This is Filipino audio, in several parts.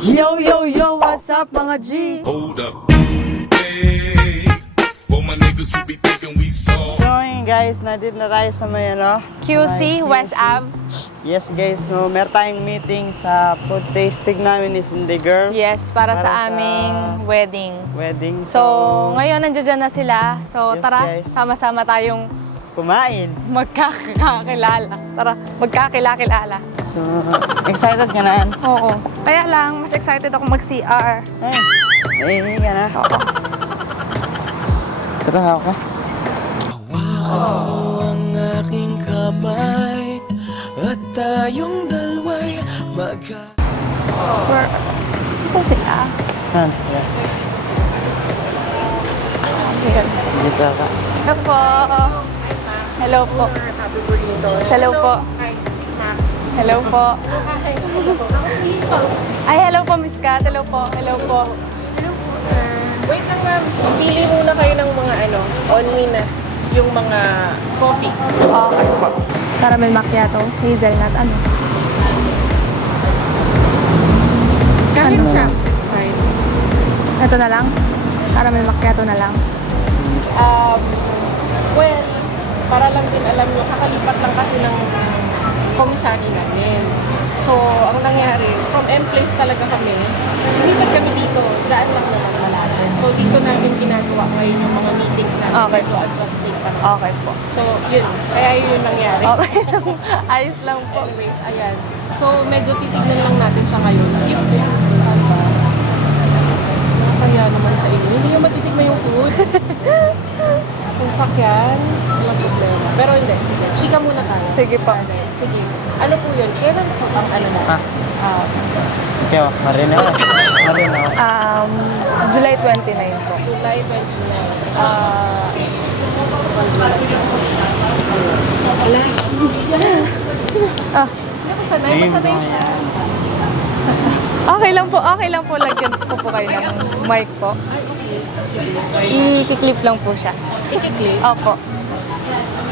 Yo, yo, yo, what's up mga G? Hold up. Hey, for my niggas who be thinking we soft. So ngayon guys, nandito na tayo sa may QC, West Ave. Yes guys, so meron tayong meeting sa food tasting namin ni Sunday Girl. Yes, para Para sa sa aming wedding. Wedding. So, ngayon nandiyan na sila. So, Yes, tara, guys. sama-sama tayong kumain. magkakakilala. Tara, magkakilala. So, excited ka na? Ann? Oo. Kaya lang, mas excited ako mag-CR. Ay, ka na. Tara, ako. Ang aking kamay at tayong dalawa'y Saan sila? Saan sila? Dito ka. Hello po. Hello po. Hello po. Hello po. Ay, hello po, Miss Kat. Hello po. Hello po. Wait lang ma'am, pili muna kayo ng mga on me na, yung mga coffee. Okay po. Caramel macchiato, hazelnut, ano? Kahit Ano? crap, it's fine. Ito na lang? Caramel macchiato na lang? Well, para lang din alam nyo, kakalipat lang kasi ng komisari namin. So, ang nangyari, from M-Place talaga kami, lumipat kami dito, dyan lang naman malapit. So, dito namin ginagawa ngayon yung mga meetings namin, Okay. medyo adjusting pa naman. Okay po. So, yun, kaya yun yung nangyari. Okay. Ayos lang po. Anyways, ayan. So, medyo titignan lang natin siya ngayon. Yung kaya naman sa inyo. Hindi nyo matitigman yung food. Sa sasakyan, walang problema. Pero hindi, sige. Chika muna tayo. Sige po. Alright, sige. Ano po yun? Kailan po ang na? Kaya, marin ako. Marin ako. July 29 po. July 29. Ala. Ah, Hindi ako sanay. Masanay siya. okay lang po. Lagyan po kayo ng mic po. Ay, okay. I-clip lang po siya. Ikiklik. Opo.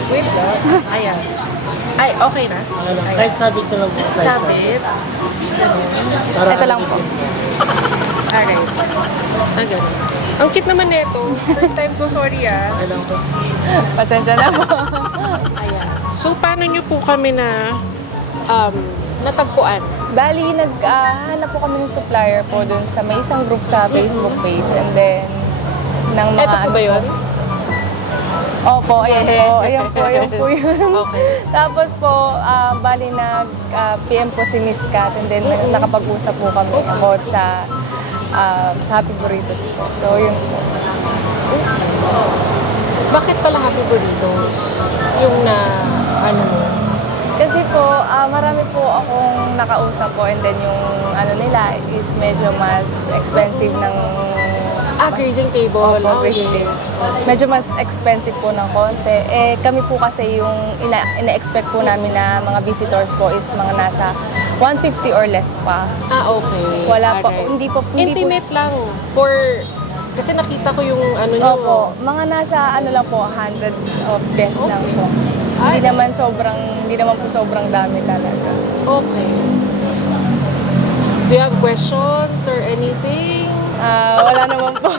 Wait lang. Ayan. Ay, okay na? Kahit sabit ka lang po. Sabit. Ito lang po. Alright. Ganun. Ang cute naman nito. First time ko, sorry Pasensya na po. Ayan. So, paano nyo po kami natagpuan? Bali, naghanap po kami ng supplier po dun sa may isang group sa Facebook page. And then, ng mga... Ito po ba yun? Opo, ayan po yun. Okay. Tapos po, bali PM po si Miss Kat and then nakapag-usap po kami about sa Happy Burritos po. So, yun po. Bakit pala Happy Burritos? Yung mo? Kasi po, marami po akong nakausap po and then yung nila is medyo mas expensive ng... Grazing table. Opo, grazing table. Medyo mas expensive po ng konti. Kami po kasi yung ina-expect po namin na mga visitors po is mga nasa 150 or less pa. Okay. Wala pa, Alright. hindi po. Intimate lang. Kasi nakita ko yung nyo. Opo, mga nasa lang po, hundreds of guests lang po. Hindi naman po sobrang dami talaga. Okay. Do you have questions or anything? Wala naman po.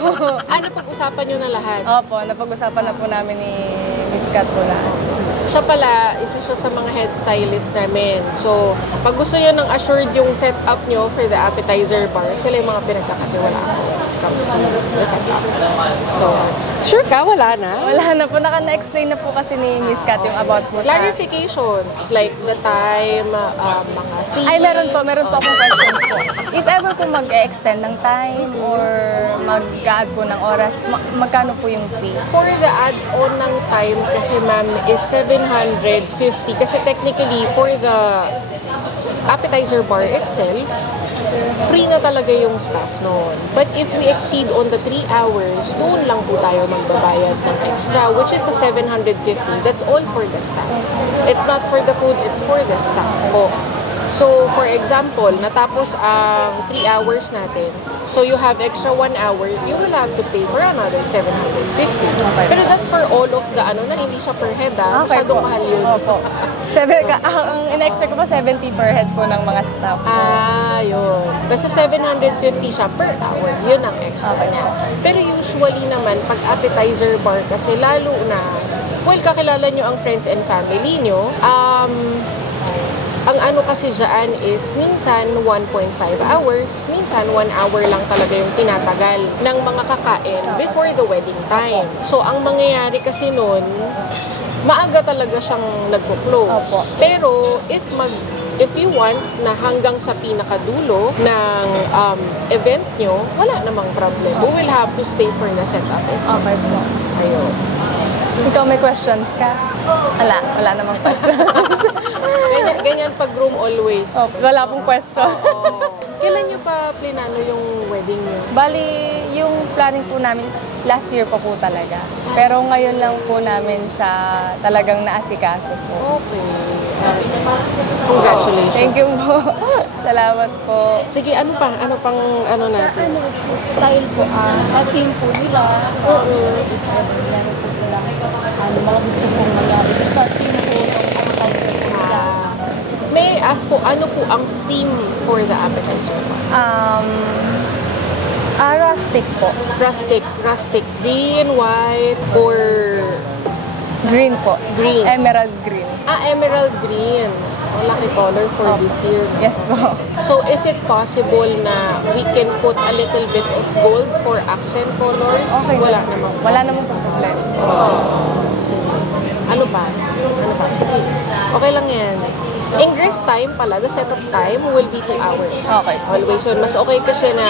Napag-usapan nyo na lahat? Opo, napag-usapan na po namin ni Miss Kat po lahat. Siya pala, isa siya sa mga head stylist namin. So, pag gusto nyo ng assured yung setup nyo for the appetizer bar, sila yung mga pinagkakatiwalaan ko when it comes to the setup. So, sure ka? Wala na? Wala na po, na-explain na po kasi ni Miss Kat yung about po sa... Clarifications, like the time, mga themes. Ay, meron po akong question po. If ever po mag-extend ng time or mag-add po ng oras, magkano po yung fee? For the add-on ng time kasi ma'am is 750 kasi technically for the appetizer bar itself, free na talaga yung staff noon. But if we exceed on the 3 hours, noon lang po tayo magbabayad ng extra, which is a 750. That's all for the staff. It's not for the food, it's for the staff po. So, for example, natapos ang 3 hours natin. So, you have extra 1 hour, you will have to pay for another 750. Pero that's for all of the na hindi siya per head Masyadong mahal yun. Opo. Ang ina-expect ko po 70 per head po ng mga staff po. Yun. Basta 750 siya per hour. Yun ang extra niya. Pero usually naman, pag appetizer bar kasi lalo na, well, kakilala nyo ang friends and family nyo, ang ano kasi dyan is minsan 1.5 hours, minsan 1 hour lang talaga yung tinatagal ng mga kakain before the wedding time. So, ang mangyayari kasi nun, maaga talaga siyang nagpo-close. Opo. Pero, if you want na hanggang sa pinakadulo ng event nyo, wala namang problem. We will have to stay for the setup itself. Okay po. Ayun. Ikaw may questions ka? Wala namang questions. Ganyan pag groom always. Wala pong question. Kailan nyo pa plinano yung wedding nyo? Bali, yung planning po namin is last year pa po talaga. Pero ngayon lang po namin siya talagang naasikaso po. Okay. Congratulations. Thank you po. Salamat po. Sige, ano pang natin? Sa style po, sa team po nila, meron po sila mga gusto pong mangyari. Sa team po, ang appetizer po nila. May I ask po, ano po ang theme for the appetizer? Rustic po. Rustic. Green, white, or Green po. Green. Emerald green. Emerald green. Oh, lucky color for this year. No? Yes po. So, is it possible na we can put a little bit of gold for accent colors? Okay. Wala naman. Wala namang problema. Sige. Ano pa? Sige. Okay lang yan. Ingress time pala, the setup time will be 2 hours. Okay. Always. So, mas okay kasi na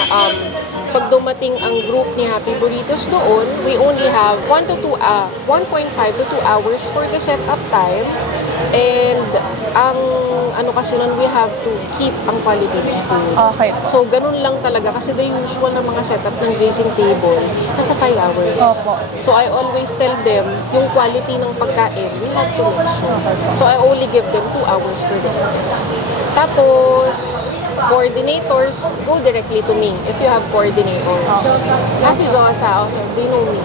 pag dumating ang group ni Happy Burritos doon, we only have 1.5 to 2 hours for the setup time. And ang ano kasi nun, we have to keep ang quality ng food. Okay. So, ganun lang talaga. Kasi the usual na mga setup ng grazing table, nasa 5 hours. Opo. So, I always tell them, yung quality ng pagkain, we have to make sure. So, I only give them 2 hours for the events. Tapos, coordinators, go directly to me if you have coordinators. Kasi Josa, also, they know me.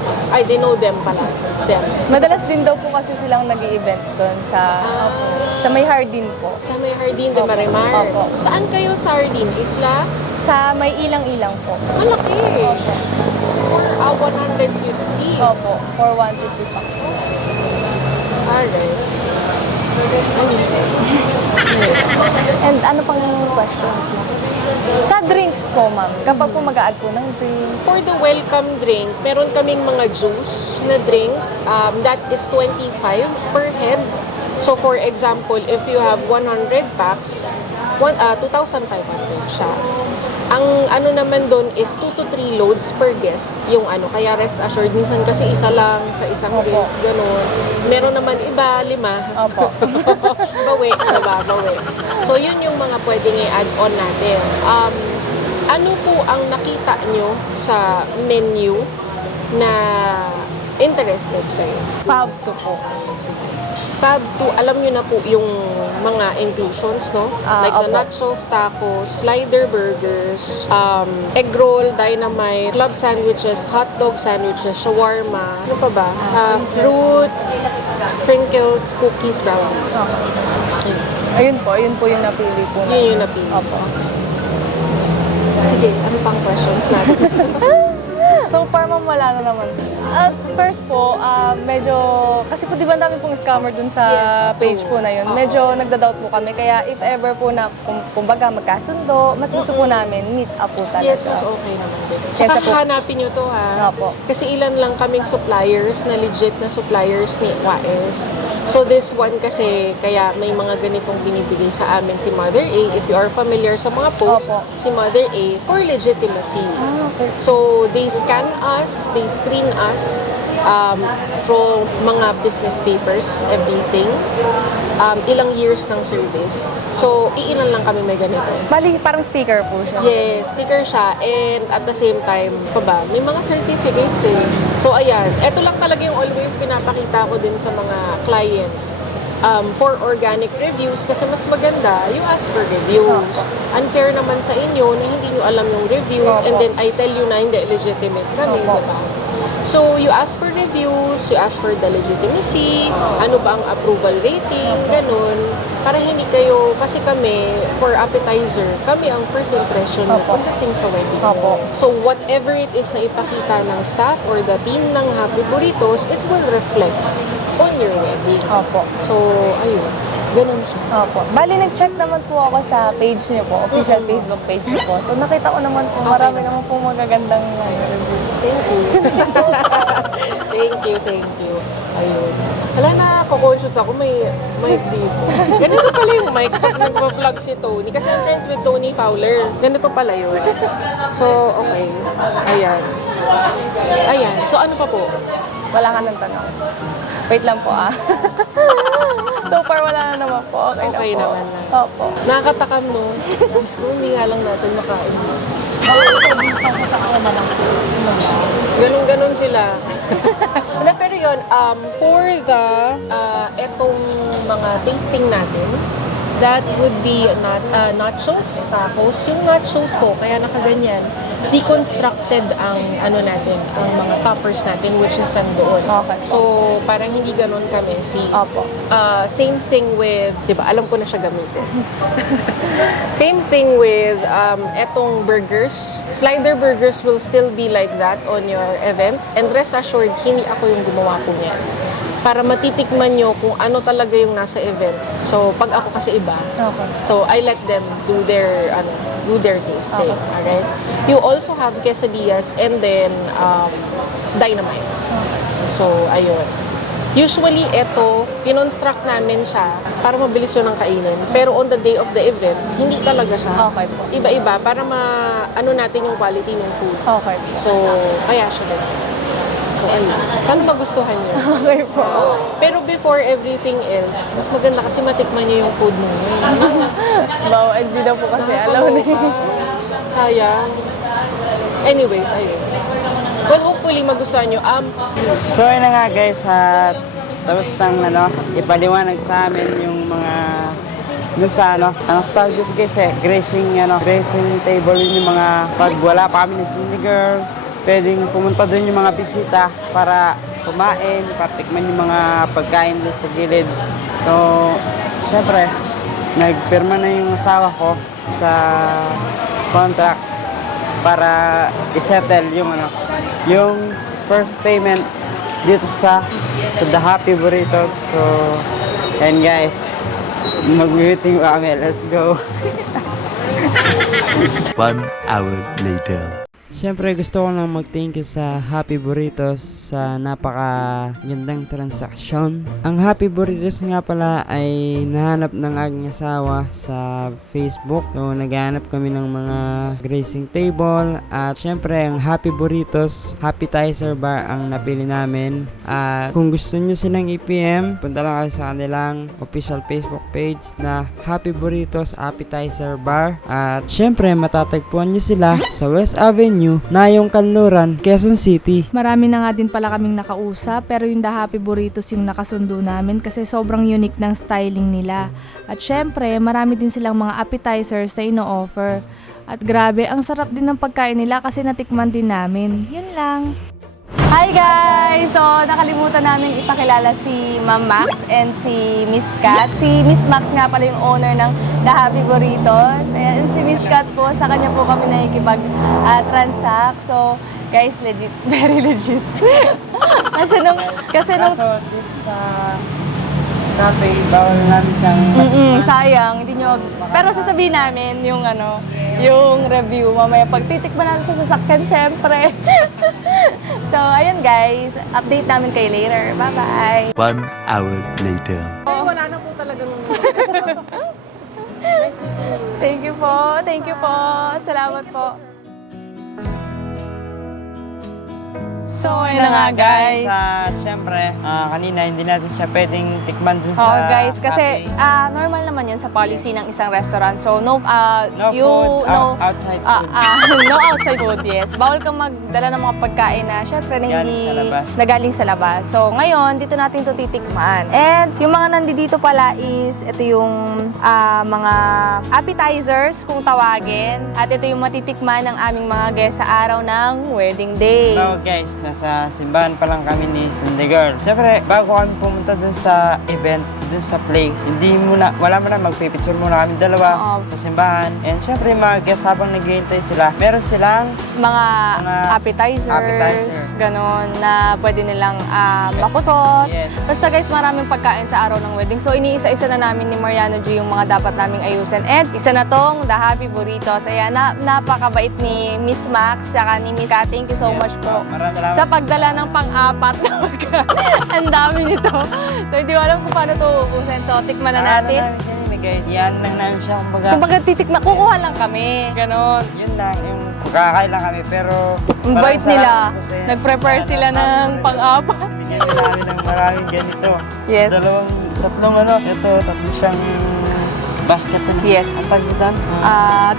They know them pala. Them. Madalas din daw po kasi silang nag-i-event doon sa may Hardin po. Sa may Hardin de Marimar. Opo. Saan kayo sa Hardin? Isla? Sa may ilang-ilang po. Malaki. For 150. Opo, for 150 pa. Alright. And ano pang questions mo? Sa drinks po, ma'am. Kapag po mag-a-add po ng drink. For the welcome drink, meron kaming mga juice na drink. That is 25 per head. So for example, if you have 100 packs, 2,500 siya. Ang ano naman doon is 2 to 3 loads per guest. Yung kaya rest assured, minsan kasi isa lang sa isang guest, gano'n. Meron naman iba, 5. Opo. Bawi, diba? Bawi. So, yun yung mga pwedeng i-add on natin. Ano po ang nakita nyo sa menu na interested kayo? Fab to po. Fab 2, alam nyo na po yung mga inclusions, no? Like the opo. nachos, tacos, slider burgers, egg roll, dynamite, club sandwiches, hot dog sandwiches, shawarma, ano pa ba? Fruit, crinkles, cookies, brownies. Ayun po yung napili po. Yun yung napili. Opo. Sige, ano pang questions natin? So far, ma'am, wala na naman. First po, medyo, kasi po di ba dami pong scammer dun sa Yes, page too. po na yun. Medyo nagda-doubt po kami. Kaya if ever po na, kumbaga magkasundo, mas gusto po namin meet up po talaga. Yes, mas okay naman din. Kesa Tsaka po- hanapin nyo to ha. Opo. Kasi ilan lang kaming suppliers na legit na suppliers ni WAES. So this one kasi, kaya may mga ganitong binibigay sa amin si Mother A. If you are familiar sa mga posts, Opo. si Mother A for legitimacy. Okay. So they scan us, they screen us from mga business papers, everything. Ilang years ng service. So, iilan lang kami may ganito. Bali, parang sticker po siya. Yes, sticker siya. And at the same time, may mga certificates eh. So, ayan. Ito lang talaga yung always pinapakita ko din sa mga clients. for organic reviews kasi mas maganda, you ask for reviews. Unfair naman sa inyo na hindi nyo alam yung reviews and then I tell you na hindi legitimate kami, di ba? So, you ask for reviews, you ask for the legitimacy, ano ba ang approval rating, ganun. Para hindi kayo, kasi kami, for appetizer, kami ang first impression mo pagdating sa wedding mo. So, whatever it is na ipakita ng staff or the team ng Happy Burritos, it will reflect on your wedding. So, ayun. Ganun siya. Bali, nag-check naman po ako sa page niyo po, official Facebook page niyo po. So, nakita ko naman po, marami naman po magagandang review. Thank you. Thank you. Ayun. Wala na, conscious ako, may mic dito. Ganito pala yung mic pag nagpa-vlog si Tony. Kasi I'm friends with Tony Fowler. Ganito pala yun. So, okay. Ayan. So, ano pa po? Wala ka ng tanong. Wait lang po So far, wala na naman po. Okay na po. naman na. Opo. Nakakatakam, no? Diyos ko, hindi nga lang natin makain. Ganon sila. Pero yun, for the, etong mga tasting natin, that would be nachos, tacos. Yung nachos po, kaya nakaganyan, deconstructed ang ano natin, ang mga toppers natin, which is nandoon. Okay. So, parang hindi ganon kami. Opo. Same thing with, di ba, alam ko na siya gamitin. Same thing with etong burgers. Slider burgers will still be like that on your event. And rest assured, hindi ako yung gumawa po niyan. Para matitikman nyo kung ano talaga yung nasa event. So, pag ako kasi iba, so I let them do their tasting. Alright? You also have quesadillas and then dynamite. So, ayun. Usually, ito, kinonstruct namin siya para mabilis yun ang kainin. Pero on the day of the event, hindi talaga siya. Okay po. Iba-iba para ano natin yung quality ng food. Okay. So, kaya siya din. So, ayun. Sana magustuhan niyo. Okay po. Pero before everything else, mas maganda kasi matikman niyo yung food mo. Wow, hindi na po kasi alam na Sayang. Anyways, ayun. Well, hopefully magustuhan niyo. So yun na nga guys, tapos nang ipaliwanag sa amin yung mga dun sa tawag dito guys grazing table, yun yung mga pag wala pa kami ng Cindy Girl, pwedeng pumunta dun yung mga bisita para kumain, para tikman yung mga pagkain dun sa gilid. So, syempre, nagpirma na yung asawa ko sa contract para isettle yung first payment dito sa The Happy Burritos. So, and guys, mag-meeting kami. Let's go. 1 hour later. Siyempre gusto ko lang mag-thank you sa Happy Burritos sa napaka-gandang transaksyon. Ang Happy Burritos nga pala ay nahanap ng aking asawa sa Facebook. So naghahanap kami ng mga grazing table at siyempre ang Happy Burritos Appetizer Bar ang napili namin. At kung gusto nyo silang i-PM, punta lang kayo sa kanilang official Facebook page na Happy Burritos Appetizer Bar. At siyempre matatagpuan nyo sila sa West Avenue, Nayong Kanluran, Quezon City. Marami na nga din pala kaming nakausap pero yung The Happy Burritos yung nakasundo namin kasi sobrang unique ng styling nila. At syempre, marami din silang mga appetizers na ino-offer. At grabe, ang sarap din ng pagkain nila kasi natikman din namin. Yun lang. Hi guys! So, nakalimutan namin ipakilala si Ma'am Max and si Miss Kat. Si Miss Max nga pala yung owner ng The Happy Burritos. And si Miss Kat po, sa kanya po kami nakikipag-transact. So, guys, legit. Very legit. kasi nung Kaso dito sa cafe, bawal namin siyang sayang, hindi nyo pero sasabihin namin yung yung review mamaya pag titikman natin sa sasakyan, syempre. So, ayun guys, update namin kayo later. Bye-bye! 1 hour later. Wala na po talagang Thank you po. Thank you po. Salamat po. So, ayun na nga guys. At syempre, kanina hindi natin siya pwedeng tikman dun Oh sa guys, kasi cafe. normal naman yan sa policy ng isang restaurant. So, no outside food. no outside food, yes. Bawal kang magdala ng mga pagkain na syempre na Galing hindi sa labas. nagaling sa labas. So, ngayon, dito natin ito titikman. And yung mga nandito pala is, ito yung mga appetizers, kung tawagin. At ito yung matitikman ng aming mga guests sa araw ng wedding day. So guys, nasa simbahan pa lang kami ni Sunday Girl. Siyempre, bago kami pumunta dun sa event, dun sa place, wala mo na, magpipicture muna kami dalawa sa simbahan. And siyempre, yung mga guests habang naghihintay sila, meron silang Mga appetizers, ganon, na pwede nilang makutot. Yes. Basta guys, maraming pagkain sa araw ng wedding. So, iniisa-isa na namin ni Mariano G yung mga dapat naming ayusin. And isa na tong The Happy Burritos. Ayan, napakabait ni Miss Max, saka ni Miss Kat. Thank you so much po Maraming salamat. sa pagdala ng pang-apat na pagkain. Ang dami nito. So, hindi ko alam kung paano ito uubusin. So, tikman na natin. Guys, yan lang namin siya, kumbaga. Kumbaga titikman, kukuha lang kami. Ganon. Yun lang, yung kakain lang kami, pero Ang bait parang nila. sarap kasi Nag-prepare sila ng pang-apat. Bigyan nila namin ng maraming ganito. Yes. Tatlong tatlo siyang basket na. Yes. Ang tagitan?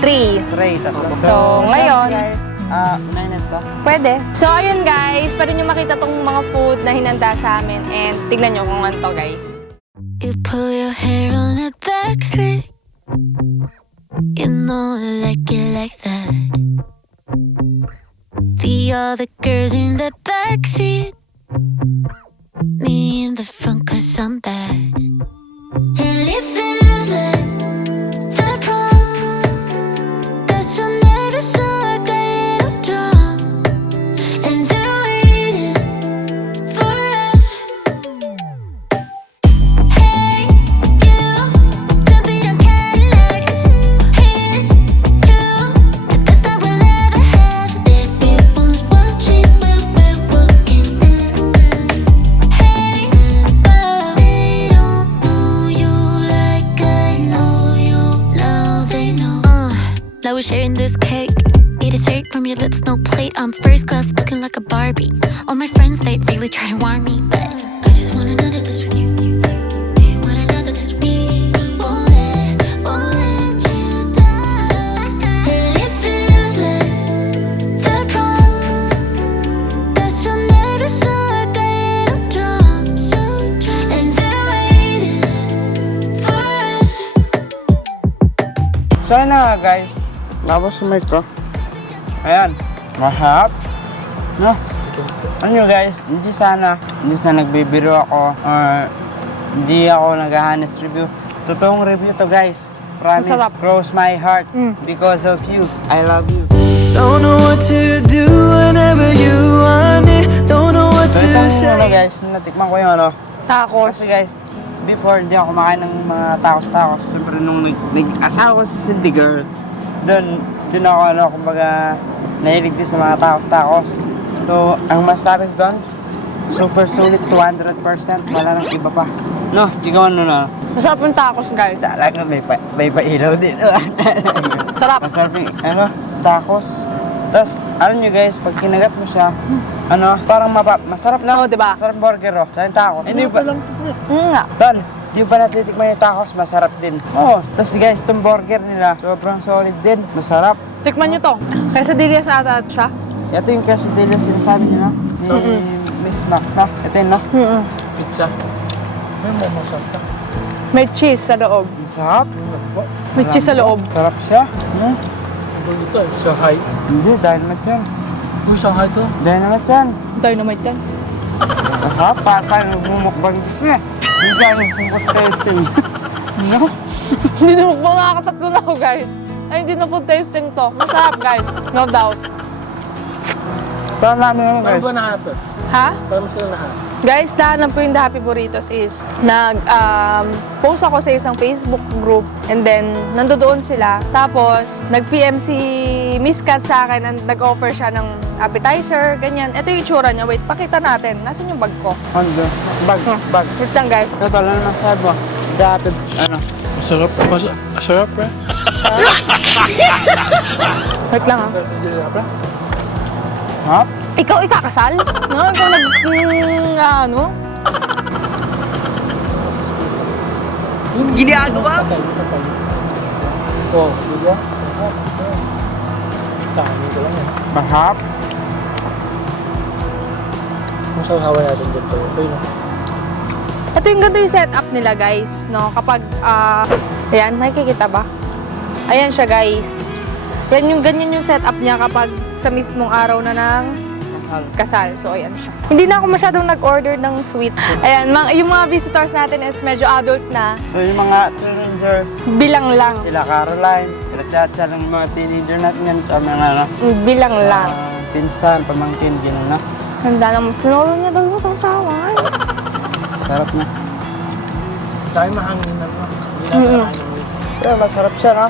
3. Tray, tatlo. So, ngayon, guys, unahin to. Pwede. So, ayun guys, pwede nyo makita tong mga food na hinanda sa amin. And tignan nyo kung ano to, guys. You pull your hair on a back slick. You know I like it like that. The other girls in the backseat, me in the front 'cause I'm bad. And it feels like the prom. That's so nervous, so I got a little drunk. And they're waiting for us. Hey, you, jumping on Cadillacs. Here's to the best that we'll ever have. Everyone's watching where we're walking in. Hey, but they don't know you like I know you. Now they know. Now we're sharing this cake. Eat a straight from your lips, no plate. I'm first class, looking like a Barbie. All my friends, they really try to warn me, but I just want another this with you. You want another this with me. Won't let you down. And it feels like the prom. Got so nervous, so I got a little drunk. And they're waiting for us. So, ayun na nga guys. Tapos sumay ko. Ayan. Masarap. No? Ano guys, hindi sana nagbibiro ako or hindi ako nag-honest review. Totoong review to guys. Promise. Masarap. Cross my heart because of you. I love you. Don't know what to do whenever you want it. Don't know what So, to itong say. guys, natikman ko yung Tacos. Kasi guys, before hindi ako kumakain ng mga tacos. Siyempre nung nag-asawa ko si Cindy Girl, doon ako, kumbaga, nahilig din sa mga tacos. So, ang masabi ko doon, super solid, 200%, wala nang iba pa. No, ikaw ano na? Masarap yung tacos, guys. Talaga may pailaw din. Sarap. Masarap yung, tacos. Tapos, alam nyo guys, pag kinagat mo siya, parang masarap na. Oo, diba? Masarap burger, sa yung tacos. Hindi pa lang. Nga. Tol, di ba natitikman yung tacos, masarap din. Oo. Tapos guys, itong burger nila, sobrang solid din. Masarap. Tikman nyo to. Quesadillas ata siya. Ito yung quesadillas sinasabi niyo, no? Ni Miss Max, no? Ito yun, no? Pizza. May momo ka. May cheese sa loob. Masarap. May cheese sa loob. Sarap siya. Ito, Shanghai. Hindi, dynamite yan. Shanghai to. Dynamite yan. Dynamite yan. Masarap, parang nagmumukbang kasi. Hindi ka nagmumukbang tasting. No? Hindi na po nakakatatlo na ako, guys. Ay, hindi na po tasting to. Masarap, guys. No doubt. Parang namin ano guys. nahanap to? Ha? Paano sila nahanap? Guys, dahanan po yung The Happy Burritos is post ako sa isang Facebook group and then nandoon sila. Tapos, nag-PM si Miss Kat sa akin and nag-offer siya ng appetizer, ganyan. Ito yung itsura niya. Wait, pakita natin. Nasaan yung bag ko? Hondo. Bag. Wait lang, guys. Ito lang naman sabi mo. Dapat, Masarap. Masarap, pre. Wait lang, ha. Hop? Ikaw ikakasal? No, ikaw ano? Ginagawa? Oh, di ba? Dami ko lang eh. Mahap? Kung sasawa natin dito, okay no? Ito yung ganito yung setup nila, guys, no? Kapag, ayan, nakikita ba? Ayan siya, guys. Yan yung ganyan yung setup niya kapag sa mismong araw na ng kasal. So, ayan siya. Hindi na ako masyadong nag-order ng sweet. Ayan, yung mga visitors natin is medyo adult na. So yung mga teenager, Bilang lang. sila Caroline, sila Chacha, ng mga teenager natin yan, sa mga Bilang lang. pinsan, pamangkin, gano'n na. Handa naman. Sinolo niya daw yung sawsawan. Sarap na. Sa akin mahangin na ito. Hindi na mahangin. Pero masarap siya, no?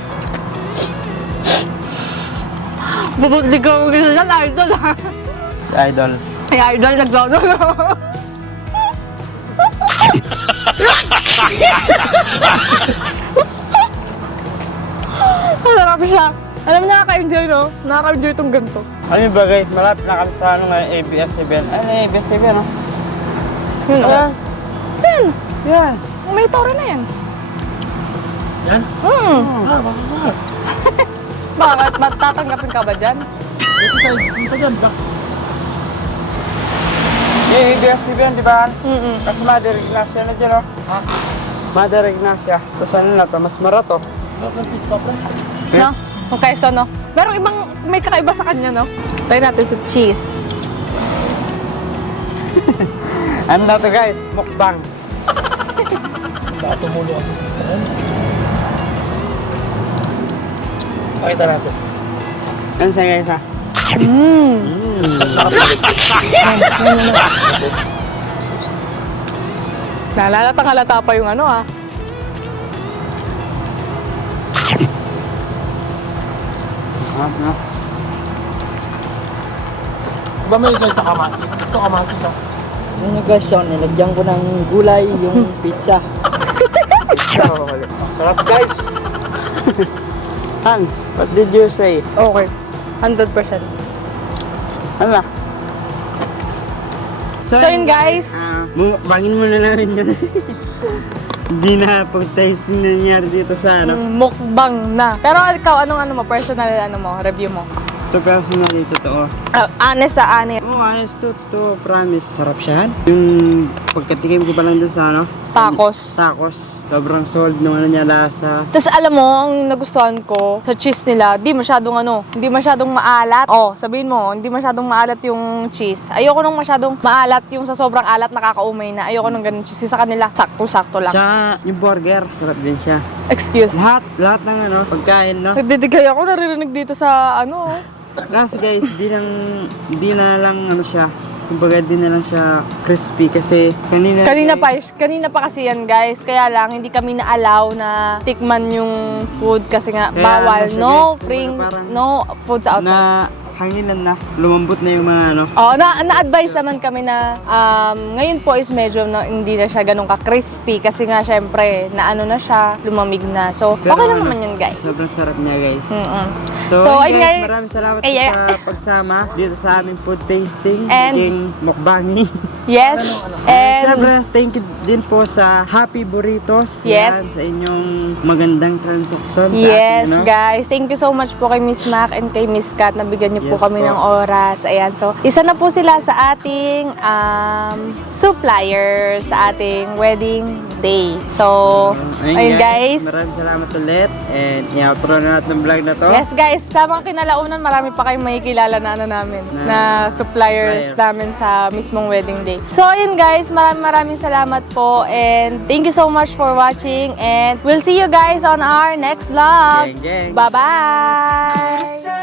Bubuti ko mo gusto yan, idol ha. Si Idol. Ay, idol, nagsono na. Masarap siya. Alam mo, nakaka-enjoy, no? Nakaka-enjoy itong ganito. Ano yung bagay? Malapit na kami sa ano ngayon, ABS-CBN. Ano yung ABS-CBN, no? Yun, Yan. Yan. Yan. May tore na yan. Yan? Ah, bakit? Bakit? Matatanggapin ka ba dyan? Dito dyan ba? Yung ABS-CBN, di ba? Mm-mm. Kasi Mother Ignacia na dyan, no? Ha? Mother Ignacia. Tapos ano na to? Mas marato. Sarap ng pizza, pre. No? Kung kaysa, no? Merong ibang, may kakaiba sa kanya, no? Try natin sa cheese. Ano na to, guys? Mukbang. Baka tumulo ako sa akin. Pakita natin. Ano sa guys, ha? Nalalatang halata pa yung ano, ha? Sarap na. Diba may isa kamatis? Ito kamatis ah. Yung negasyon, nilagyan ko ng gulay yung pizza. Sarap, guys. Han, what did you say? Okay. 100%. Ano na? So yun, guys. Bangin mo na namin yun. Hindi na pag-tasting na nangyari dito sa ano. Mukbang na. Pero ikaw, anong personal review mo? Ito personally, totoo. Honest sa honest. Oo, honest to promise. Sarap siya. Yung pagkatikim ko pa lang dun sa ano. Tacos. Tacos. Sobrang solid ng ano niya, lasa. Tapos alam mo, ang nagustuhan ko sa cheese nila, hindi masyadong maalat. Oh, sabihin mo, hindi masyadong maalat yung cheese. Ayoko nung masyadong maalat, yung sa sobrang alat nakakaumay na. Ayoko nung ganun cheese. Sa kanila, sakto-sakto lang. Tsaka yung burger, sarap din siya. Excuse. Lahat ng ano, pagkain, no? Nagdidigay ako, naririnig dito sa ano. Kasi guys, di na lang ano siya. Kumbaga di na lang siya crispy kasi Kanina pa kasi yan, guys. Kaya lang hindi kami na-allow na tikman yung food kasi nga Kaya bawal. ano siya, No guys, bring, kumbaga parang no foods outside. na hanginan na, lumambot na yung mga ano. Oh, na-advise naman kami na ngayon po is medyo hindi na siya ganun ka-crispy kasi nga syempre na ano na siya, lumamig na. So, Pero okay lang ano, naman yun, guys. Sobrang sarap niya, guys. Mm-mm. So, ayun, guys, maraming salamat Ay, ay. sa pagsama dito sa aming food tasting. And- King mukbangi. Yes. And Siyempre, thank you din po sa Happy Burritos. Yes. Yan, sa inyong magandang transaction sa yes, ating, ano. guys. Thank you so much po kay Miss Mac and kay Miss Kat. Nabigyan niyo po Yes kami po. ng oras. Ayan. So, isa na po sila sa ating supplier sa ating wedding day. So, ayun, guys. Maraming salamat ulit. And i-outro na natin ng vlog na to. Yes, guys. Sa mga kinalaunan, marami pa kayong makikilala na ano namin, na suppliers namin sa mismong wedding day. So, ayun, guys. Maraming salamat po. And thank you so much for watching. And we'll see you guys on our next vlog. Gang, gang. Bye-bye!